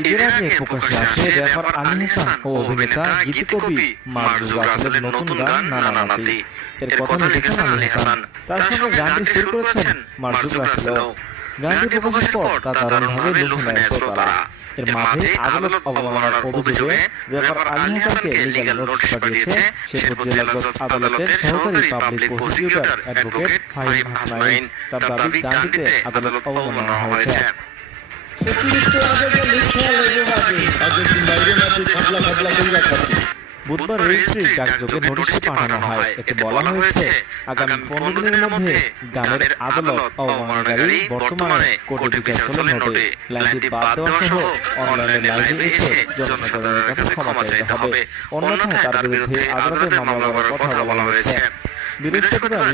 ঈদের আগে প্রকাশ্যে আসে র্যাপার আলী হাসান ও অভিনেতা গীতিকবি মারজুক রাসেলের নতুন গান নানা নাতি। এর কথা লিখেছেন আলী হাসান, তার সঙ্গে গানটি সুর করেছেন মারজুক রাসেলও। গানটি প্রকাশের পর তা দারুণভাবে লুফে নেয় শ্রোতারা। এর মাঝে আদালত অবমাননার অভিযোগে র্যাপার আলী হাসানকে লিগ্যাল নোটিশ পাঠিয়েছে শেরপুর জেলা জজ আদালতের সহকারী public prosecutor advocate Fahim Hasnain. তার দাবি গানটিতে আদালত অবমাননা হয়েছে। বুধবার রেজিস্ট্রির ডাকযোগে নোটিশ পাঠানো হয়। এতে বলা হয়েছে আগামী 15 দিনের মধ্যে গানের আদালত অবমাননাকারী বর্তমানে কোর্টে বিচার চলে নোটে লাইনটি বাদ দেওয়া সহ অনলাইনে লাইভে এসে জনসাধারণের কাছে ক্ষমা চাইতে হবে, অন্যথায় তার বিরুদ্ধে আদালতে মামলা করার কথা বলা হয়েছে। বৃহস্পতিবার